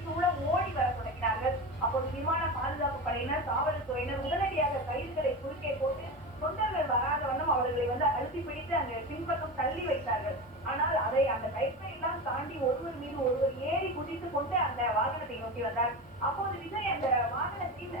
புடைசூழ ஓடி வர தொடங்கினார்கள். அப்போது விமான பாதுகாப்பு படையினர், காவல்துறையினர் உடனடியாக கயிறுகளை குறுக்கே போட்டு தொண்டர்கள் வராத வண்ணம் அவர்களை அழுத்தி பிடித்து அங்கே பின்பக்கம் தள்ளி வைத்தார்கள். ஆனால் அதை அந்த கயிற்றை எல்லாம் தாண்டி ஒருவர் மீது ஒருவர் ஏறி குதித்துக் கொண்டு அந்த வாகனத்தை நோக்கி வந்தார். அப்போது விஜய் அந்த வாகனத்தின்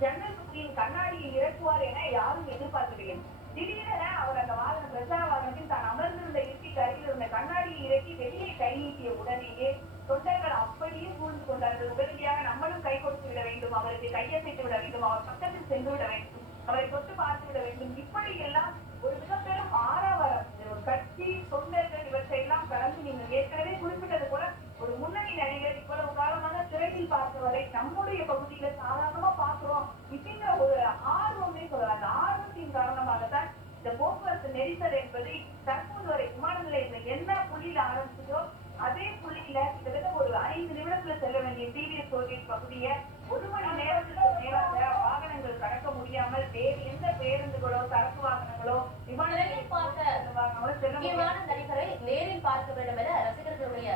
ஜன்னல் பகுதியின் கண்ணாடியை இறக்குவார் என யாரும் எதிர்பார்க்கவில்லை. திடீரென அவர் அந்த பிரச்சார வாகனத்தில் தான் அமர்ந்திருந்த இருக்கைக்கு அருகில் இருந்த கண்ணாடியை இறக்கி வெளியே கை நீட்டிய உடனேயே தொண்டர்கள் அப்படியே சூழ்ந்து கொண்டார்கள். உடனடியாக நம்மளும் கை கொடுத்து விட வேண்டும், அவருக்கு கையசைத்து விட வேண்டும், அவர் பக்கத்தில் சென்று விட வேண்டும், அவரை தொட்டு பார்த்து விட வேண்டும். இப்படி எல்லாம் ஒரு மிகப்பெரும் ஆரவாரம், ஒரு கட்சி, தொண்டர்கள் இவற்றையெல்லாம் கலந்து நீங்கள் ஏற்கனவே குறிப்பிட்டது போல ஒரு முன்னணி நடிகர் இவ்வளவு காலமாக திரையில் பார்த்தவரை நம்முடைய பகுதியில சாதாரணமா பார்க்கிறோம் இப்படிங்கிற ஒரு ஆர்வமே சொல்லலாம். அந்த ஆர்வத்தின் காரணமாகத்தான் இந்த போக்குவரத்து நெரிசல் என்பது தற்போது வரை விமான நிலையத்தில் என்ன புள்ளியில ஆரம்பிச்சதோ அதே புள்ளியில கிட்டத்தட்ட ஒரு 5 நிமிடத்துல செல்ல வேண்டிய டிவிஎஸ் டோல்கேட் பகுதியை 1 மணி நேரத்துக்கு மேலாக வாகனங்கள் கடக்க முடியாமல் வேறு எந்த பேருந்துகளோ சரக்கு வாகனங்களோ விமான நடிகரை நேரில் பார்க்க வேண்டும் என ரசிகர்களுடைய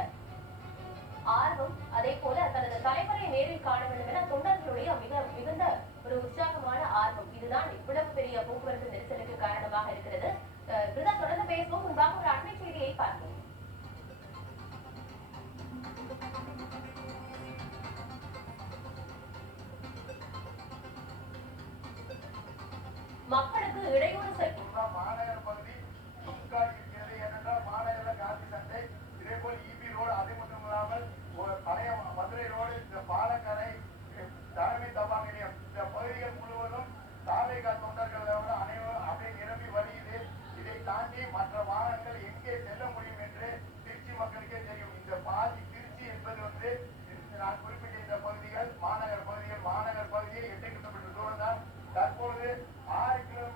ஆர்வம், அதே போல தனது தலைவரை நேரில் காண வேண்டும் என தொண்டர்களுடைய மிகுந்த ஒரு உற்சாகமான ஆர்வம், இதுதான் இவ்வளவு பெரிய போக்குவரத்து நெரிசலுக்கு காரணமாக இருக்கிறது. தொடர்ந்து பேசுவோம். முன்பாக ஒரு அண்மை செய்தியை பார்ப்போம். மக்களுக்கு இடையூறு மாநகர பகுதி இருக்கிறது. ஏனென்றால் மாநகர காந்தி சந்தை, இதே போல் இபி ரோடு, அது மட்டும் இல்லாமல் பழைய மதுரை ரோடு, இந்த பாலக்கரை, தலைமை தபால் நிலையம், இந்த பகுதிகள் முழுவதும் தாவேகா தொண்டர்களோடு அனைவரும் அப்படியே நிரம்பி வருகிறது. இதை தாண்டி மற்ற வாகனங்கள் எங்கே செல்ல முடியும் என்று திருச்சி மக்களுக்கே தெரியும். இந்த பாதி திருச்சி என்பது நான் குறிப்பிட்ட இந்த பகுதிகள் மாநகர் பகுதியை 8 கிலோமீட்டர் தூரம் தான். தற்போது 6 கிலோமீட்டர்